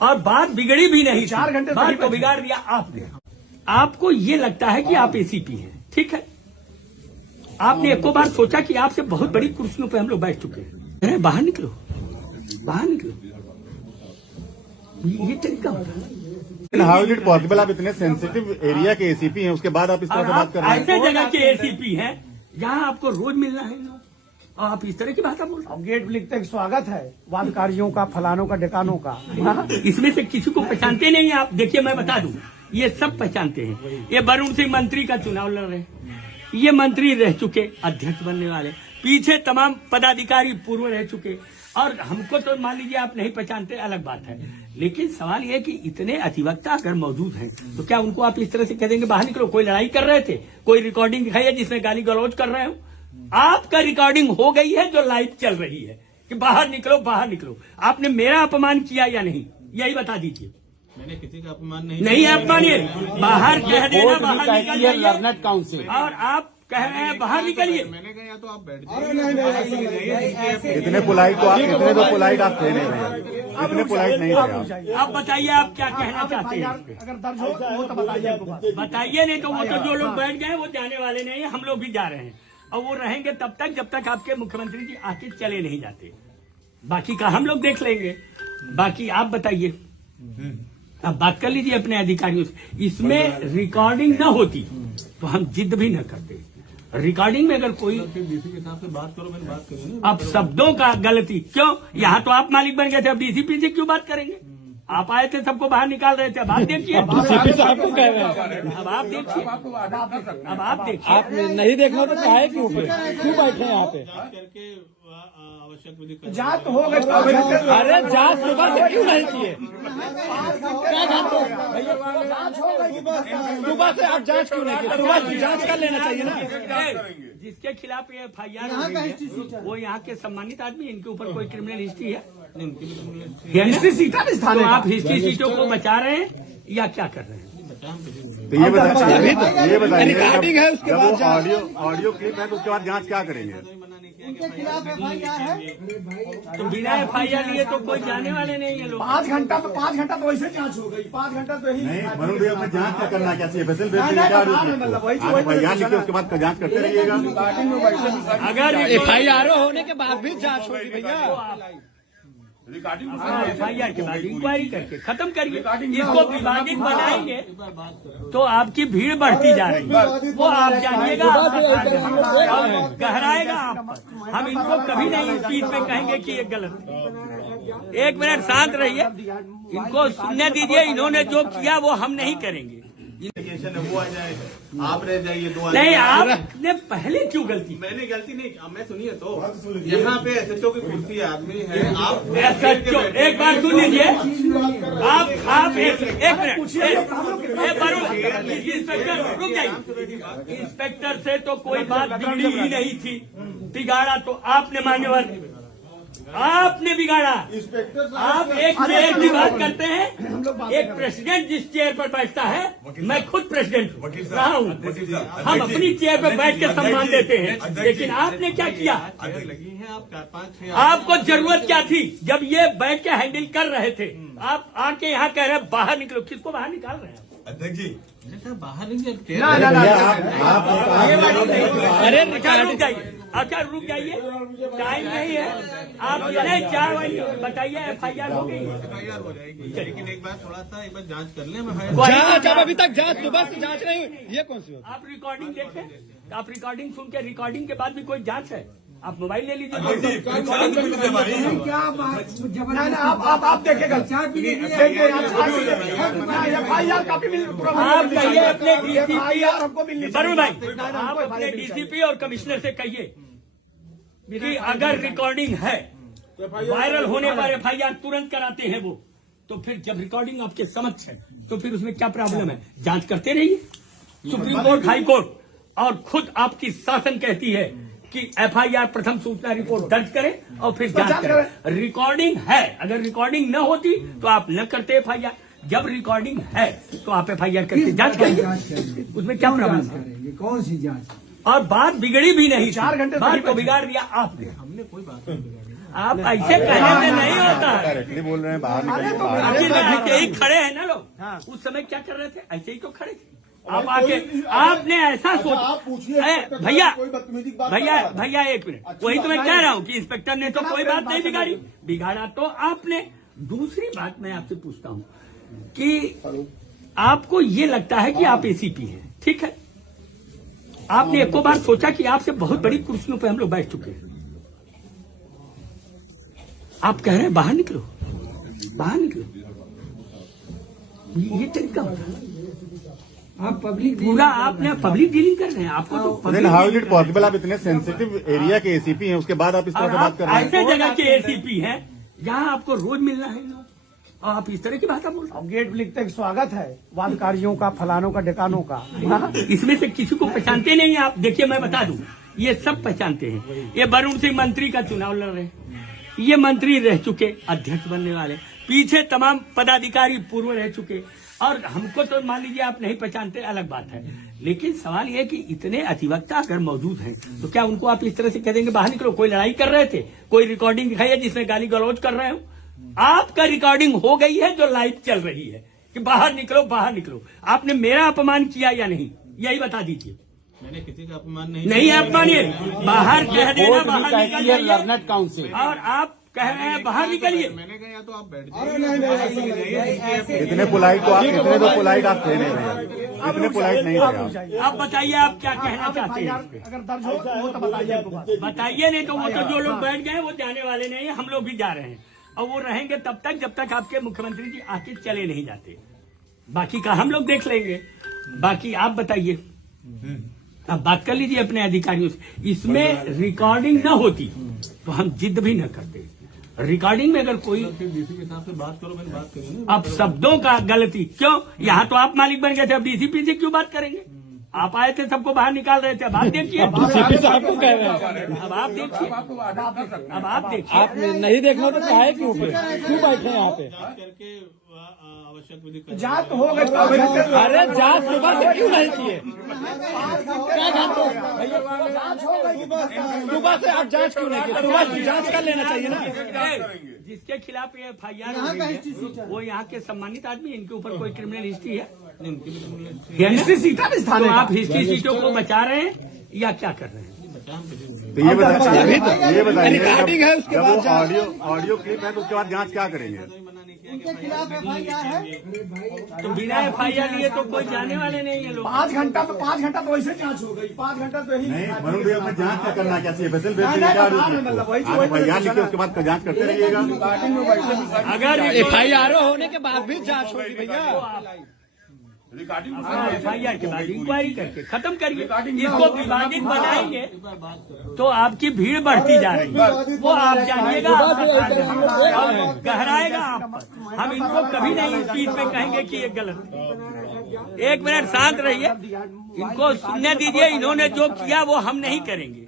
और बात बिगड़ी भी नहीं, 4 घंटे बात को बिगाड़ दिया आपने। आपको ये लगता है कि आप एसीपी हैं, ठीक है। आपने एक बार सोचा कि आपसे बहुत बड़ी कुर्सियों पे हम लोग बैठ चुके हैं, बाहर निकलो, बाहर निकलो। ये तरीका होता है। How is it possible? आप इतने सेंसिटिव एरिया के एसीपी हैं, उसके बाद आप इस तरह से बात कर रहे हैं। ऐसे जगह के एसीपी हैं जहां आपको रोज मिलना है और आप इस तरह की भाषा बोल रहे अब गेट पे लिखते हैं स्वागत है वादकारियों का, फलानों का, डेकानों का। हैं। इसमें से किसी को पहचानते नहीं आप। देखिए मैं बता दूं, ये सब पहचानते हैं। ये वरुण सिंह मंत्री का चुनाव लड़ रहे हैं, ये मंत्री रह चुके, अध्यक्ष बनने वाले, पीछे तमाम पदाधिकारी पूर्व रह चुके। और हमको तो मान लीजिए आप नहीं पहचानते, अलग बात है। लेकिन सवाल यह है कि इतने अधिवक्ता अगर मौजूद हैं तो क्या उनको आप इस तरह से कह देंगे बाहर निकलो? कोई लड़ाई कर रहे थे, कोई रिकॉर्डिंग है जिसमें गाली गलौज कर रहे हो? आपका रिकॉर्डिंग हो गई है जो लाइव चल रही है कि बाहर निकलो, बाहर निकलो। आपने मेरा अपमान किया या नहीं, यही बता दीजिए। मैंने किसी का अपमान नहीं अपमानिए, बाहर कह देना, बाहर निकल जाइए। लर्नेड काउंसिल और आप कह रहे हैं बाहर निकलिए। मैंने कहा या तो आप बैठ जाइए। इतने पोलाइट तो आप, इतने तो पोलाइट आप थे नहीं, इतने पोलाइट नहीं थे आप। अब बताइए आप क्या कहना चाहते हैं? अगर दर्ज हो वो तो बताइए। बताइए, नहीं तो वो तो जो लोग बैठ गए वो जाने वाले नहीं है, हम लोग भी जा रहे हैं। और वो रहेंगे तब तक जब तक आपके मुख्यमंत्री जी आके चले नहीं जाते। बाकी का हम लोग देख लेंगे। बाकी आप बताइए, अब बात कर लीजिए अपने अधिकारियों से। इसमें रिकॉर्डिंग न होती तो हम जिद भी न करते। रिकॉर्डिंग में अगर कोई डीसी के साथ से बात करो, मैंने बात करी ना। अब शब्दों का गलती क्यों? यहाँ तो आप मालिक बन गए थे, अब डीसीपी से क्यों बात करेंगे? आप आए थे, सबको बाहर निकाल रहे थे। अब आप देखिए, डीसीपी साहब को कह रहे हैं। अब आप देखिए, अब आप देखिए। आप नहीं देखना तो काहे क्यों बैठे हैं यहाँ पे? करके आवश्यक विधि जांच तो हो गई। अरे जांच सुबह से क्यों नहीं किए? क्या जांच सुबह से आप जांच क्यों नहीं किए? सुबह जांच कर लेना चाहिए ना। जिसके खिलाफ ये FIR वो यहाँ के सम्मानित आदमी, इनके ऊपर कोई क्रिमिनल हिस्ट्री है? हिस्ट्री सीटा नहीं तो आप हिस्ट्री सीटों को बचा रहे हैं या क्या कर रहे हैं? तो ये बताइए, रिकॉर्डिंग है उसके जब बाद वो ऑडियो क्लिप है तो उसके बाद जांच क्या करेंगे? तो बिना FIR लिए तो कोई जाने वाले नहीं है लोग। 5 घंटा तो वैसे जांच हो गई। 5 घंटा तो यही नहीं वरुण भैया, अपने जांच क्या करना, क्या फेसिल उसके बाद जांच करते रहिएगा। अगर FIR होने के बाद भी जांच होगी भैया। FIR के बाद इंक्वायरी करके खत्म करिए। इसको विवादित बनाएंगे तो आपकी भीड़ बढ़ती जा रही है, वो आप जानिएगा और गहराएगा आप पर। हम इनको कभी नहीं इस चीज में कहेंगे कि ये गलत है। 1 मिनट शांत रहिए, इनको सुनने दीजिए। इन्होंने जो किया वो हम नहीं करेंगे। वो आ जाए, आप रह जाइए 2 नहीं, आपने पहले क्यों गलती? मैंने गलती नहीं, मैं सुनिए तो, यहाँ पे SHO की कुर्सी आदमी है, आप SHO एक बार सुन लीजिए। आप एक मिनट, इंस्पेक्टर रुक जाइए। इंस्पेक्टर से तो कोई बात बिगड़ी ही नहीं थी, बिगाड़ा तो आपने, मान्यवर आपने बिगाड़ा। आप एक से एक की बात करते हैं। एक प्रेसिडेंट जिस चेयर पर बैठता है, मैं खुद प्रेसिडेंट रहा हूँ, हम अपनी चेयर पर बैठ के सम्मान देते हैं। लेकिन आपने क्या किया? लगी है आप 4-5 आपको जरूरत क्या थी जब ये बैठ के हैंडल कर रहे थे? आप आके यहाँ कह रहे हैं बाहर निकलो। किसको बाहर निकाल रहे हैं अध्यक्ष जी? बाहर नहीं अरे रुक जाइए, अच्छा रुक जाइए, टाइम नहीं है। आप नहीं 4 बजे बताइए, FIR हो गई। FIR हो जाएगी, लेकिन एक बार थोड़ा सा एक बार जांच कर लें। जांच अब अभी तक जांच सुबह से जांच नहीं हुई, ये कौन सी बात? आप रिकॉर्डिंग देखें, आप रिकॉर्डिंग सुन के, रिकॉर्डिंग के बाद भी कोई जांच है? आप मोबाइल ले लीजिए। आप देखिएगा। आप कहिए अपने DCP हमको वरुण भाई, आप अपने DCP और कमिश्नर से कहिए कि अगर रिकॉर्डिंग है, वायरल होने पर FIR तुरंत कराते हैं वो। तो फिर जब रिकॉर्डिंग आपके समक्ष है तो फिर उसमें क्या प्रॉब्लम है? जांच करते रहिए। सुप्रीम कोर्ट, हाई कोर्ट और खुद आपकी शासन कहती है कि FIR प्रथम सूचना रिपोर्ट दर्ज करें और फिर जांच करें। रिकॉर्डिंग है, अगर रिकॉर्डिंग न होती तो आप न करते FIR। जब रिकॉर्डिंग है तो आप FIR करके जांच करेंगे, उसमें क्या प्रॉब्लम है? कौन सी जांच? और बात बिगड़ी भी नहीं, 4 घंटे बात को बिगाड़ दिया आपने। हमने कोई बात नहीं बिगाड़ी। आप ऐसे कहने से नहीं होता है। डायरेक्टली बोल रहे हैं बाहर निकलिए बाहर। अभी ऐसे ही खड़े हैं ना लोग, उस समय क्या कर रहे थे? ऐसे ही तो खड़े थे। आप आके आपने ऐसा सोचा, भैया एक मिनट, वही तो मैं कह रहा हूँ कि इंस्पेक्टर ने तो कोई बात नहीं बिगाड़ी, बिगाड़ा तो आपने। दूसरी बात मैं आपसे पूछता हूँ कि आपको ये लगता है कि आप एसीपी हैं, ठीक है, आपने एको बार सोचा कि आपसे बहुत बड़ी कुर्सियों पे हम लोग बैठ चुके हैं, आप कह रहे हैं बाहर निकलो, बाहर निकलो, ये तरीका होता है? आप पब्लिक पूरा आपने पब्लिक डीलिंग कर रहे हैं, आपको तो then how is it possible? आप इतने सेंसिटिव एरिया के एसीपी हैं, उसके बाद आप इस तरह से बात कर रहे हैं। ऐसे जगह के एसीपी हैं जहां आपको रोज मिलना है और आप इस तरह की भाषा बोल रहे अब गेट लिखते हैं स्वागत है वादकारियों का, फलानों का, ढिकानों का। हैं। इसमें से किसी को पहचानते नहीं हैं आप। देखिए मैं बता दूं, ये सब पहचानते हैं। ये वरुण सिंह मंत्री का चुनाव लड़ रहे हैं, ये मंत्री रह चुके, अध्यक्ष बनने वाले, पीछे तमाम पदाधिकारी पूर्व रह चुके, और हमको तो मान लीजिए आप नहीं पहचानते, अलग बात है। लेकिन सवाल यह है कि इतने अधिवक्ता अगर मौजूद हैं तो क्या उनको आप इस तरह से कह देंगे बाहर निकलो? कोई लड़ाई कर रहे थे, कोई रिकॉर्डिंग दिखाई है जिसमें गाली गलौज कर रहे हो? आपका रिकॉर्डिंग हो गई है जो लाइव चल रही है कि बाहर निकलो, बाहर निकलो। आपने मेरा अपमान किया या नहीं, यही बता दीजिए। मैंने किसी का अपमान नहीं नहीं अपमानिए, बाहर कह देना, बाहर निकल जाइए। लर्नड काउंसिल और आप कह रहे हैं बाहर निकलिए। मैंने कहा या तो आप बैठ जाइए। इतने पोलाइट तो आप, इतने तो पोलाइट आप थे नहीं भैया, इतने पोलाइट नहीं थे आप। आप बताइए आप क्या कहना चाहते हैं? अगर दर्ज हो तो बताइए। बताइए, नहीं तो वो तो जो लोग बैठ गए वो जाने वाले नहीं है, हम लोग भी जा रहे हैं और वो रहेंगे तब तक जब तक आपके मुख्यमंत्री जी आके चले नहीं जाते। बाकी का हम लोग देख लेंगे। बाकी आप बताइए, अब बात कर लीजिए अपने अधिकारियों से। इसमें रिकॉर्डिंग न होती तो हम जिद भी न करते। रिकॉर्डिंग में अगर कोई डीसीपी साहब से बात करो, मैंने बात करी। अब शब्दों का गलती क्यों? यहाँ तो आप मालिक बन गए थे, अब डीसीपी से क्यों बात करेंगे? आप आए थे, सबको बाहर निकाल रहे थे, अब आप देखिए। डीसीपी साहब को कह रहे हैं, अब आप देखिए, अब आप देखिए। आप नहीं देखना तो कहा है क्यों बैठे हैं यहाँ पे? करके आवश्यक विधि जांच हो गई। अरे जांच सुबह से क्यों नहीं किए? क्या जांच हो सुबह से आप जांच क्यों नहीं किए? सुबह की जांच कर लेना चाहिए ना। जिसके खिलाफ ये FIR हुई है वो यहाँ के सम्मानित आदमी, इनके ऊपर कोई क्रिमिनल हिस्ट्री है? हिस्ट्री सीटा भी स्थान, आप हिस्ट्री सीटों को बचा रहे हैं या क्या कर रहे हैं? तो ये बताइए, ये बताइए, रिकॉर्डिंग है उसके जब बाद वो ऑडियो क्लिप है तो उसके बाद जांच क्या करेंगे? उनके खिलाफ FIR है। तो बिना FIR लिए तो कोई जाने वाले नहीं है लोग। 5 घंटा तो वैसे जांच हो गई। 5 घंटा तो यही। नहीं वरुण भैया, अपने जांच क्या करना, क्या CFSL भेज देंगे क्या? आप FIR लिखे उसके बाद जांच करते रहिएगा। अगर FIR होने के बाद भी जांच होगी भैया। FIR के बाद इंक्वायरी करके खत्म करिए। इसको विवादित बनाएंगे तो आपकी भीड़ बढ़ती जा रही है, वो आप जानिएगा, और गहराएगा आप पर। हम इनको कभी नहीं इस चीज में कहेंगे कि ये गलत है। एक मिनट शांत रहिए, इनको सुनने दीजिए। इन्होंने जो किया वो हम नहीं करेंगे।